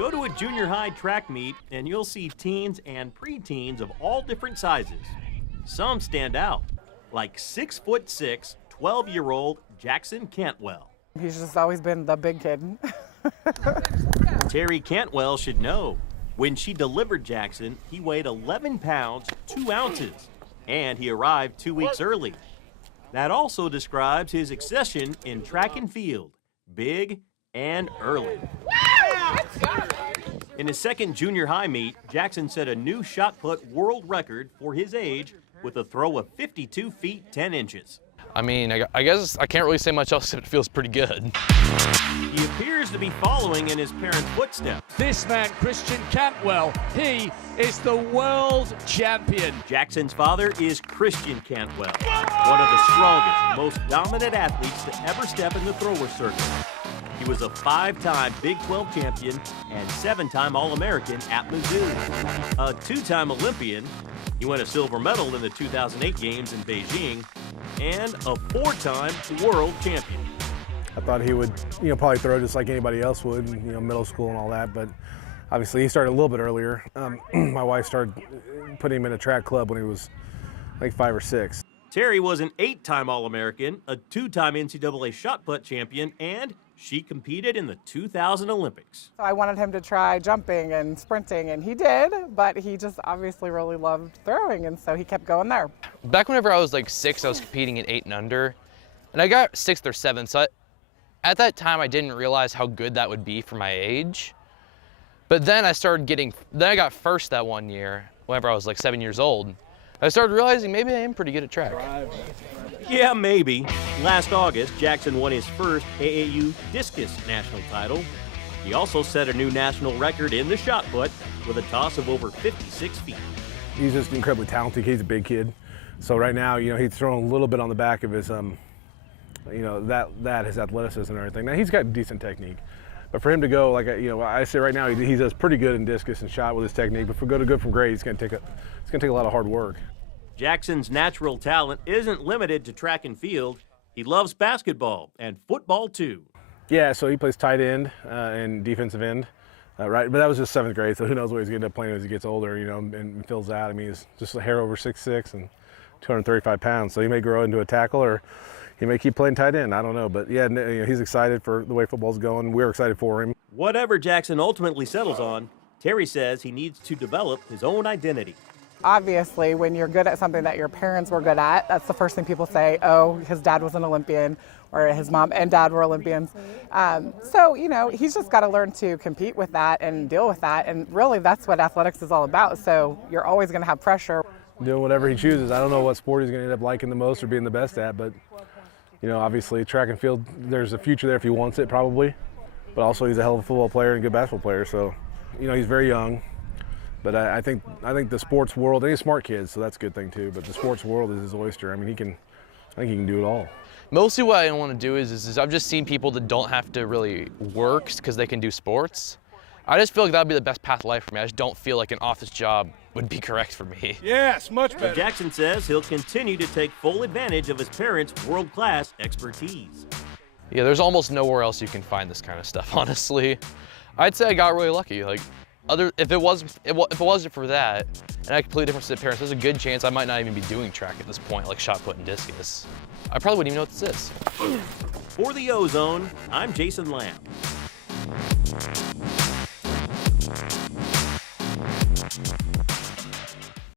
Go to a junior high track meet and you'll see teens and preteens of all different sizes. Some stand out, like 6'6", 12-year-old Jackson Cantwell. He's just always been the big kid. Terry Cantwell should know. When she delivered Jackson, he weighed 11 pounds, 2 ounces, and he arrived 2 weeks early. That also describes his accession in track and field, big and early. In his second junior high meet, Jackson set a new shot put world record for his age with a throw of 52 feet 10 inches. I mean, I guess I can't really say much else. It feels pretty good. He appears to be following in his parents' footsteps. This man, Christian Cantwell, he is the world champion. Jackson's father is Christian Cantwell, one of the strongest, most dominant athletes to ever step in the thrower circuit. He was a 5-time Big 12 champion and 7-time All-American at Mizzou. A 2-time Olympian, he won a silver medal in the 2008 games in Beijing, and a 4-time world champion. I thought he would, probably throw just like anybody else would, middle school and all that, but obviously he started a little bit earlier. My wife started putting him in a track club when he was like 5 or 6. Terry was an 8-time All-American, a 2-time NCAA shot put champion, and she competed in the 2000 Olympics. I wanted him to try jumping and sprinting, and he did, but he just obviously really loved throwing, and so he kept going there. Back whenever I was like 6, I was competing in 8 and under, and I got 6th or 7th, so at that time I didn't realize how good that would be for my age. But then I got first that one year, whenever I was like 7 years old. I started realizing maybe I am pretty good at track. Yeah, maybe. Last August, Jackson won his first AAU discus national title. He also set a new national record in the shot put with a toss of over 56 feet. He's just incredibly talented. He's a big kid. So right now, he's throwing a little bit on the back of his, that his athleticism and everything. Now, he's got decent technique. But for him to go, I say right now, he does pretty good in discus and shot with his technique. But for go to good from grade, it's going to take a lot of hard work. Jackson's natural talent isn't limited to track and field. He loves basketball and football too. Yeah, so he plays tight end and defensive end, right? But that was just 7th grade, so who knows what he's going to end up playing as he gets older, and fills out. I mean, he's just a hair over 6'6" and 235 pounds. So he may grow into a tackle, or he may keep playing tight end. I don't know, but yeah, he's excited for the way football's going. We're excited for him. Whatever Jackson ultimately settles on, Terry says he needs to develop his own identity. Obviously, when you're good at something that your parents were good at, that's the first thing people say, oh, his dad was an Olympian, or his mom and dad were Olympians. So, he's just got to learn to compete with that and deal with that. And really, that's what athletics is all about. So you're always going to have pressure. Doing whatever he chooses. I don't know what sport he's going to end up liking the most or being the best at, but, obviously track and field, there's a future there if he wants it, probably. But also he's a hell of a football player and a good basketball player. So, he's very young. But I think the sports world, and he's a smart kid, so that's a good thing too. But the sports world is his oyster. I mean, I think he can do it all. Mostly what I want to do is I've just seen people that don't have to really work because they can do sports. I just feel like that would be the best path of life for me. I just don't feel like an office job would be correct for me. Yes, much better. But Jackson says he'll continue to take full advantage of his parents' world-class expertise. Yeah, there's almost nowhere else you can find this kind of stuff, honestly. I'd say I got really lucky. If it wasn't for that, and I had completely different set of parents, there's a good chance I might not even be doing track at this point, like shot put and discus. I probably wouldn't even know what this is. For the Ozone, I'm Jason Lamb.